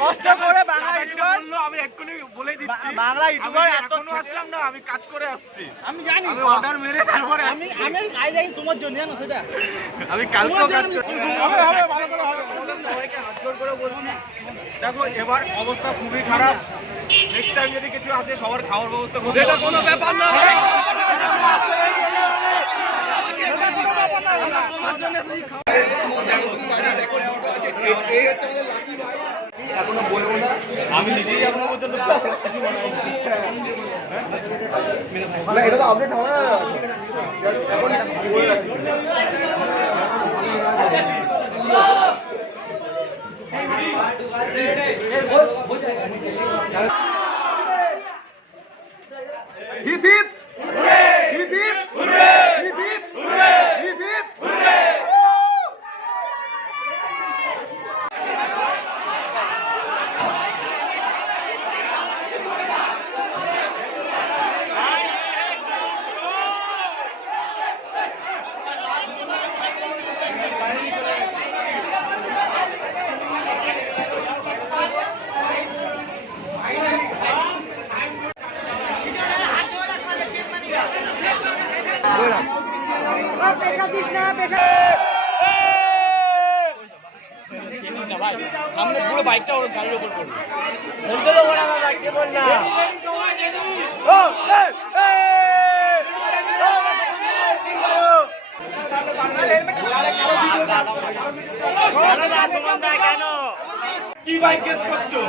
কষ্ট করে বাংলা ইউটিউবার বললো, আমি এক্ষুনি বলে দিচ্ছি বাংলা ইউটিউবার এখনো আসলাম না, আমি কাজ করে আসছি। আমি জানি আমি অর্ডার মেরে তারপরে আমি গাইডলাইন তোমার জন্য জানো সেটা আমি কালকে কাজ করব। হবে হবে ভালো করে হবে। সবাইকে হাত জোড় করে বলছি, দেখো এবার অবস্থা খুবই খারাপ। নেক্সট টাইম যদি কিছু আসে সবার খাওয়ার ব্যবস্থা করতে, এটা কোনো ব্যাপার না। এখনো বলবো না, আমি নিজেই এখনো পর্যন্ত এটা তো আপডেট হবে না, জাস্ট এখন বলে রাখছি। Hip hip hip hip hip hip hip hip. সামনে পুরো বাইকটা ওর গাড়ির উপর পড়বে। কেন কি বাইক কেস করছো?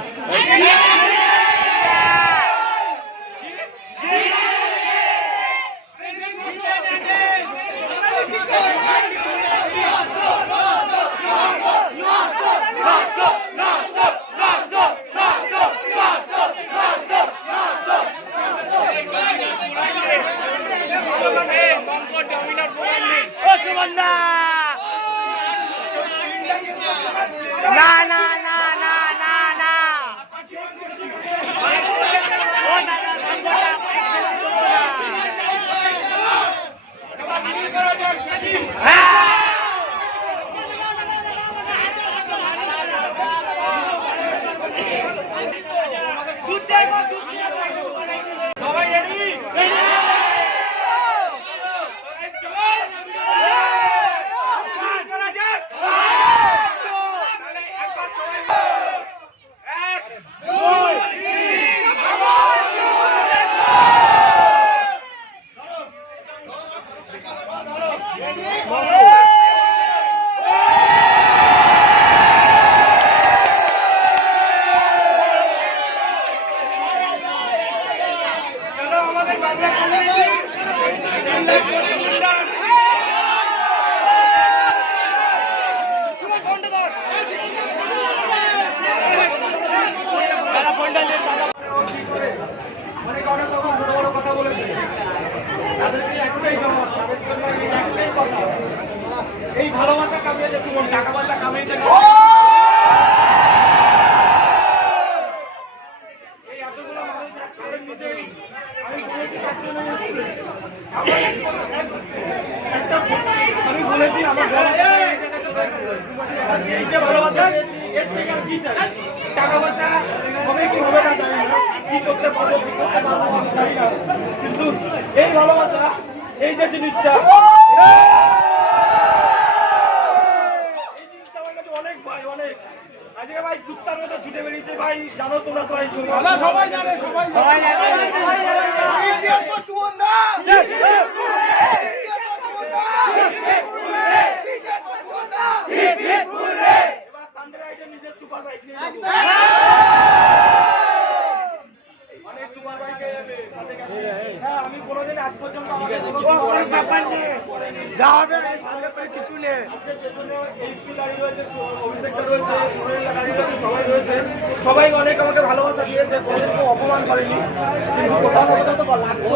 না না না না না না সবাই রেডি? এই ভালোবাসা কামিয়েছে সুমন, টাকা পয়সা কামিয়েছে এই এতগুলো মানুষ একসাথে নিজেই আমি বলেছি আমার এই যে ভালোবাসা এর থেকে আর কি চাই? টাকা পয়সা হবে কি হবে না জানি না, কি করতে পারবো কি করতে পারবো আমি জানি না, কিন্তু এই ভালোবাসা এই যে জিনিসটা অনেক ভাই অনেক। আজকে ভাই কুত্তার মতো ছুটে বেরিয়েছে ভাই, জানো তোমরা সবাই সবাই জানে সবাই নিজের সুপার বাইক নিয়ে অনেক সুপার বাইকে সাথে গেছে। হ্যাঁ আমি কোনোদিন আজ পর্যন্ত আমাকে কোনো ব্যাপার নেই, যা হবে কিছু নেই। এই স্কুল দাঁড়িয়ে রয়েছে, অভিষেকটা রয়েছে, সুরেলা দাঁড়িয়ে রয়েছে, সবাই রয়েছে, সবাই অনেক আমাকে ভালোবাসা দিয়েছে, কোনোদিন কেউ অপমান করেনি। কিন্তু কোথাও না কোথাও তো লাগতো,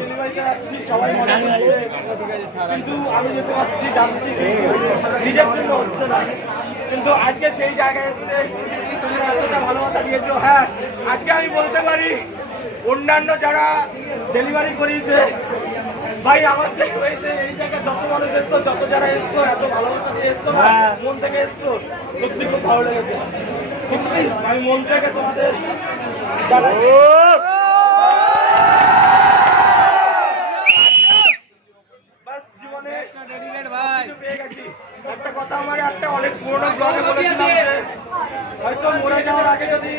ডেলিভারিতে যাচ্ছি, সবাই মজা করছে, কিন্তু আমি যেতে পারছি, যাচ্ছি, নিজের জন্য হচ্ছে না। কিন্তু আজকে সেই জায়গায় এসে তোমরা এতটা ভালোবাসা দিয়েছো। হ্যাঁ, আজকে আমি বলতে পারি অন্যান্য যারা ডেলিভারি করিয়েছে, ভাই আমার এই জায়গায় যত মানুষ এসছো, যত যারা এসছো, এত ভালোবাসা দিয়ে এসছো না, মন থেকে এসছো, সত্যি খুব ভালো লেগেছে। সত্যি আমি মন থেকে তোমাদের পেয়ে গেছি। একটা কথা আমার একটা অনেক পুরোনো ব্লগে বলেছিলাম যে হয়তো মরে যাওয়ার আগে যদি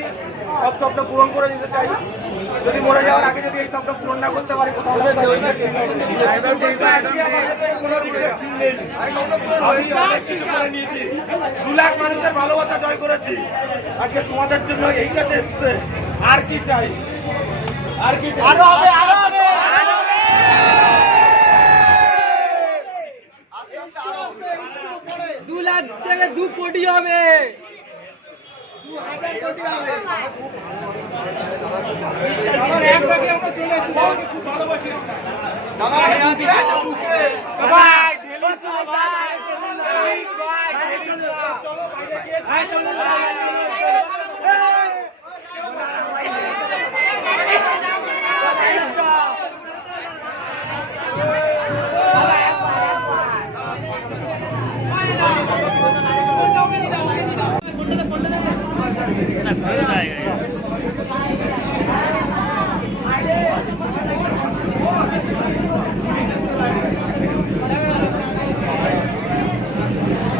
সব স্বপ্ন পূরণ করে দিতে চাই, যদি মরে যাওয়ার আগে যদি এই স্বপ্ন পূরণ না করতে পারি, কোথাও নিয়েছি 2 লাখ মানুষের ভালোবাসা জয় করেছি। আজকে তোমাদের জন্য এইটাতে এসছে, আর কি চাই, আর কি আরো হবে, আরো হবে, 2 লাখ থেকে 2 কোটি হবে, 2000 কোটি হবে। আমরা চলে আসছি, খুব ভালোবাসি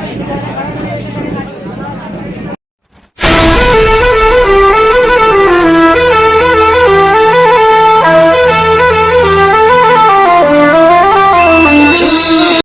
Thank you.